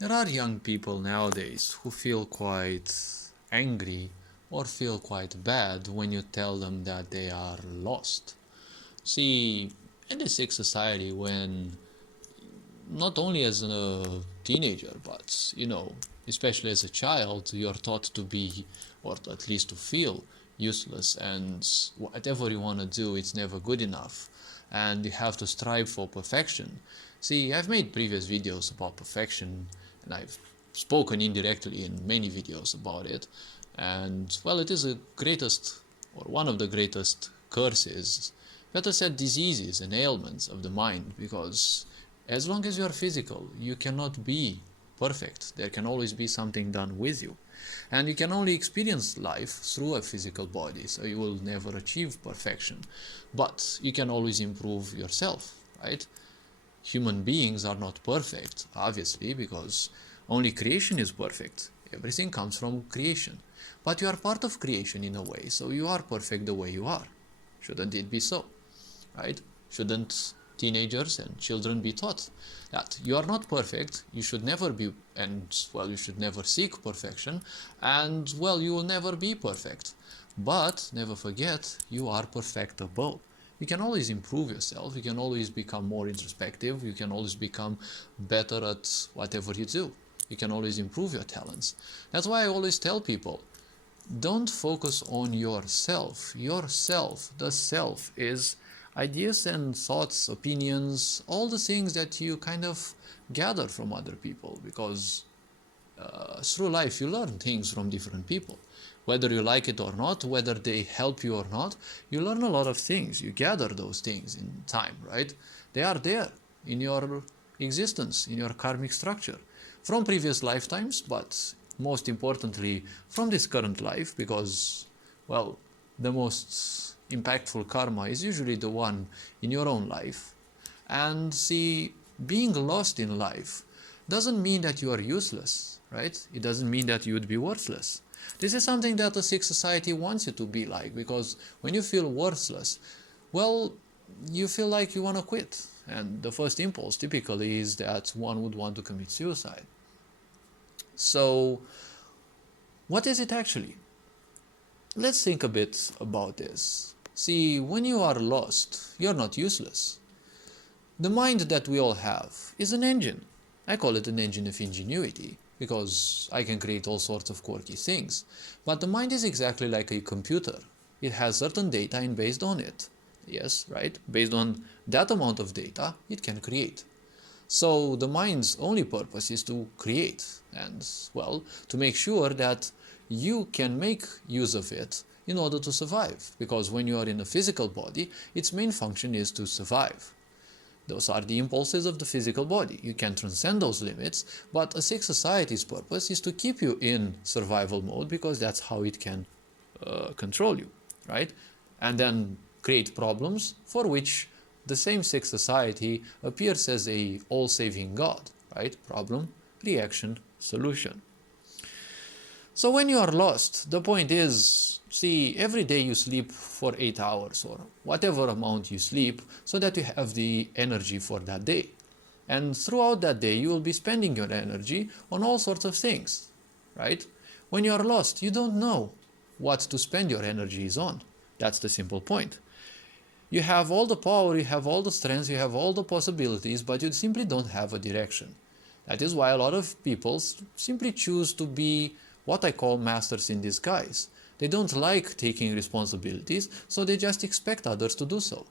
There are young people nowadays who feel quite angry or feel quite bad when you tell them that they are lost. See, in this sick society, when not only as a teenager, but especially as a child, you're taught to be, or at least to feel, useless, and whatever you want to do, it's never good enough, and you have to strive for perfection. See, I've made previous videos about perfection, and I've spoken indirectly in many videos about it, and well, it is the greatest, or one of the greatest curses, better said, diseases and ailments of the mind, because as long as you are physical, you cannot be perfect. There can always be something done with you. And you can only experience life through a physical body, so you will never achieve perfection. But you can always improve yourself, right? Human beings are not perfect, obviously, because only creation is perfect. Everything comes from creation. But you are part of creation in a way, so you are perfect the way you are. Shouldn't it be so? Right? Shouldn't teenagers and children be taught that you are not perfect, you should never be, and well, you should never seek perfection, and well, you will never be perfect. But never forget, you are perfectible. You can always improve yourself, you can always become more introspective, you can always become better at whatever you do. You can always improve your talents. That's why I always tell people, don't focus on yourself. Yourself, the self, is ideas and thoughts, opinions, all the things that you kind of gather from other people, because through life you learn things from different people. Whether you like it or not, whether they help you or not, you learn a lot of things. You gather those things in time, right? They are there in your existence, in your karmic structure, from previous lifetimes, but most importantly from this current life, because, well, the most impactful karma is usually the one in your own life. And see, being lost in life doesn't mean that you are useless, right? It doesn't mean that you would be worthless. This is something that a sick society wants you to be like, because when you feel worthless, well, you feel like you want to quit. And the first impulse typically is that one would want to commit suicide. So, what is it actually? Let's think a bit about this. See, when you are lost, you're not useless. The mind that we all have is an engine. I call it an engine of ingenuity, because I can create all sorts of quirky things. But the mind is exactly like a computer. It has certain data, and based on it, yes, right? Based on that amount of data, it can create. So the mind's only purpose is to create and, well, to make sure that you can make use of it in order to survive. Because when you are in a physical body, its main function is to survive. Those are the impulses of the physical body. You can transcend those limits, but a sick society's purpose is to keep you in survival mode, because that's how it can control you, right? And then create problems for which the same sick society appears as a all-saving God, right? Problem, reaction, solution. So when you are lost, the point is, see, every day you sleep for 8 hours or whatever amount you sleep, so that you have the energy for that day. And throughout that day, you will be spending your energy on all sorts of things, right? When you are lost, you don't know what to spend your energies on. That's the simple point. You have all the power, you have all the strength, you have all the possibilities, but you simply don't have a direction. That is why a lot of people simply choose to be what I call masters in disguise. They don't like taking responsibilities, so they just expect others to do so.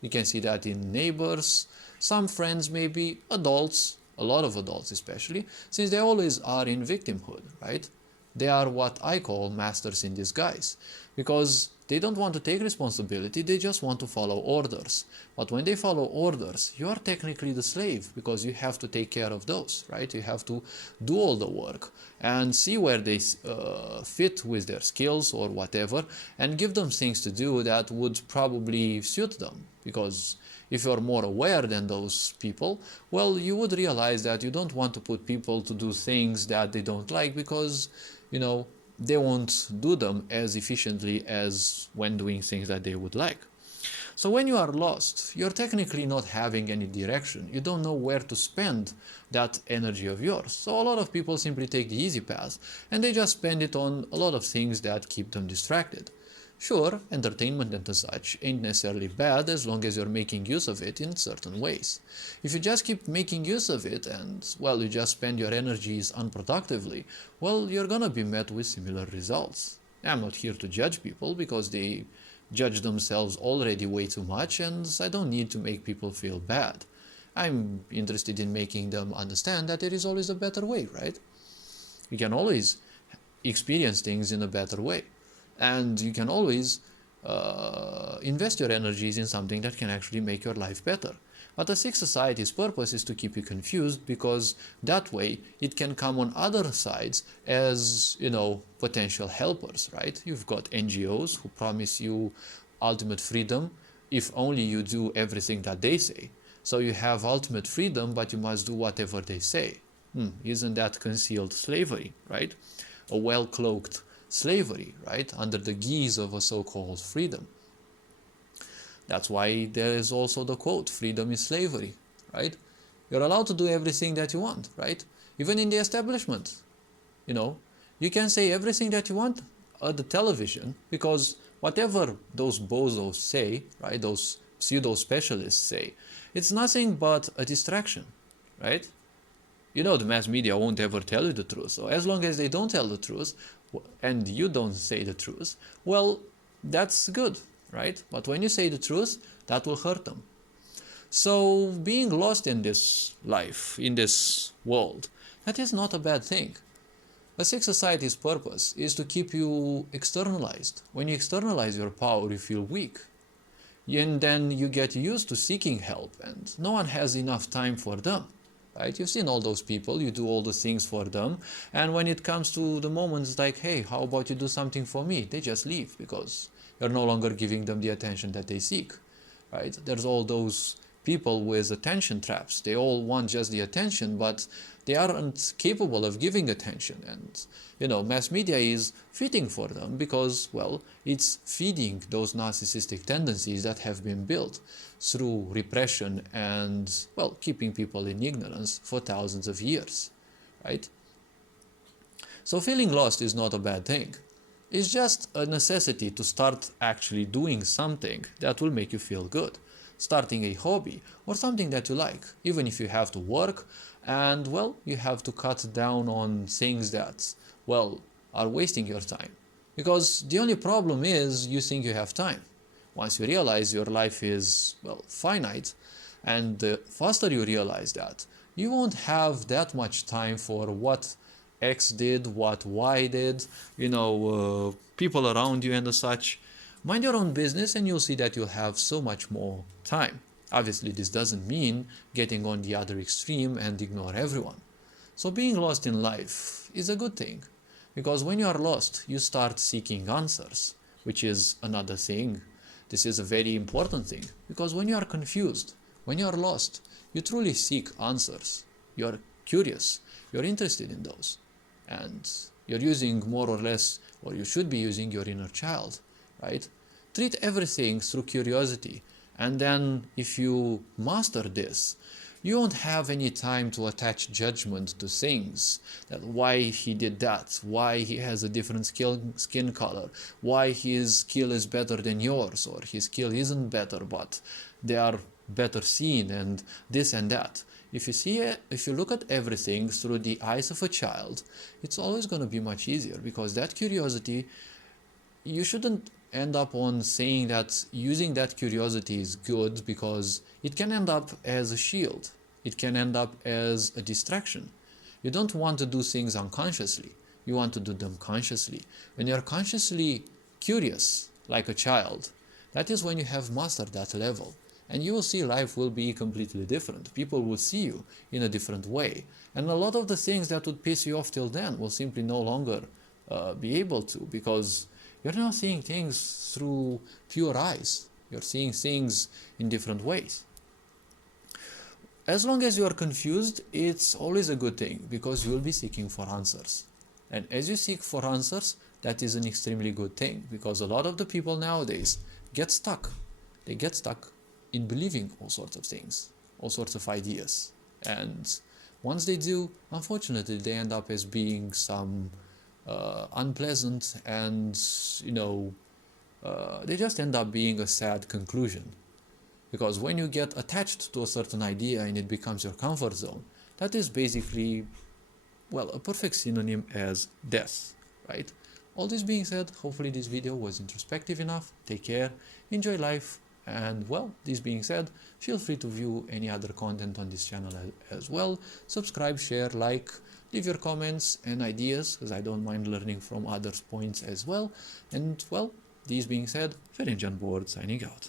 You can see that in neighbors, some friends maybe, adults, a lot of adults especially, since they always are in victimhood, right? They are what I call masters in disguise, because they don't want to take responsibility, they just want to follow orders. But when they follow orders, you are technically the slave, because you have to take care of those, right? You have to do all the work and see where they fit with their skills or whatever, and give them things to do that would probably suit them. Because if you're more aware than those people, well, you would realize that you don't want to put people to do things that they don't like, because they won't do them as efficiently as when doing things that they would like. So when you are lost, you're technically not having any direction. You don't know where to spend that energy of yours. So a lot of people simply take the easy path and they just spend it on a lot of things that keep them distracted. Sure, entertainment and such ain't necessarily bad as long as you're making use of it in certain ways. If you just keep making use of it and, well, you just spend your energies unproductively, well, you're gonna be met with similar results. I'm not here to judge people because they judge themselves already way too much, and I don't need to make people feel bad. I'm interested in making them understand that there is always a better way, right? You can always experience things in a better way. And you can always invest your energies in something that can actually make your life better. But the sick society's purpose is to keep you confused, because that way it can come on other sides as, potential helpers, right? You've got NGOs who promise you ultimate freedom if only you do everything that they say. So you have ultimate freedom, but you must do whatever they say. Isn't that concealed slavery, right? A well-cloaked slavery, right? Under the guise of a so-called freedom. That's why there is also the quote, freedom is slavery, right? You're allowed to do everything that you want, right? Even in the establishment, you can say everything that you want at the television, because whatever those bozos say, right, those pseudo-specialists say, it's nothing but a distraction, right? The mass media won't ever tell you the truth. So as long as they don't tell the truth, and you don't say the truth, well, that's good, right? But when you say the truth, that will hurt them. So being lost in this life, in this world, that is not a bad thing. A sick society's purpose is to keep you externalized. When you externalize your power, you feel weak. And then you get used to seeking help, and no one has enough time for them. Right? You've seen all those people, you do all the things for them, and when it comes to the moments like, hey, how about you do something for me? They just leave because you're no longer giving them the attention that they seek, right? There's all those people with attention traps. They all want just the attention, but they aren't capable of giving attention. And, mass media is fitting for them because, well, it's feeding those narcissistic tendencies that have been built through repression and, well, keeping people in ignorance for thousands of years, right? So feeling lost is not a bad thing. It's just a necessity to start actually doing something that will make you feel good. Starting a hobby or something that you like, even if you have to work and, well, you have to cut down on things that, well, are wasting your time. Because the only problem is you think you have time. Once you realize your life is, well, finite, and the faster you realize that, you won't have that much time for what X did, what Y did, people around you and such. Mind your own business and you'll see that you'll have so much more time. Obviously, this doesn't mean getting on the other extreme and ignore everyone. So being lost in life is a good thing, because when you are lost, you start seeking answers, which is another thing. This is a very important thing, because when you are confused, when you are lost, you truly seek answers. You're curious, you're interested in those, and you're using more or less, or you should be using your inner child, right? Treat everything through curiosity, and then if you master this, you won't have any time to attach judgment to things, that why he did that, why he has a different skin color, why his skill is better than yours, or his skill isn't better, but they are better seen, and this and that. If you look at everything through the eyes of a child, it's always going to be much easier, because that curiosity, you shouldn't end up on saying that using that curiosity is good, because it can end up as a shield. It can end up as a distraction. You don't want to do things unconsciously. You want to do them consciously. When you're consciously curious, like a child, that is when you have mastered that level. And you will see life will be completely different. People will see you in a different way. And a lot of the things that would piss you off till then will simply no longer be able to, because you're not seeing things through pure eyes. You're seeing things in different ways. As long as you are confused, it's always a good thing, because you will be seeking for answers. And as you seek for answers, that is an extremely good thing, because a lot of the people nowadays get stuck. they get stuck in believing all sorts of things, all sorts of ideas. And once they do, unfortunately, they end up as being some unpleasant and, they just end up being a sad conclusion. Because when you get attached to a certain idea and it becomes your comfort zone, that is basically, well, a perfect synonym as death, right? All this being said, hopefully this video was introspective enough. Take care, enjoy life, and well, this being said, feel free to view any other content on this channel as well. Subscribe, share, like, leave your comments and ideas, because I don't mind learning from others' points as well. And well, this being said, Ferenc Board signing out.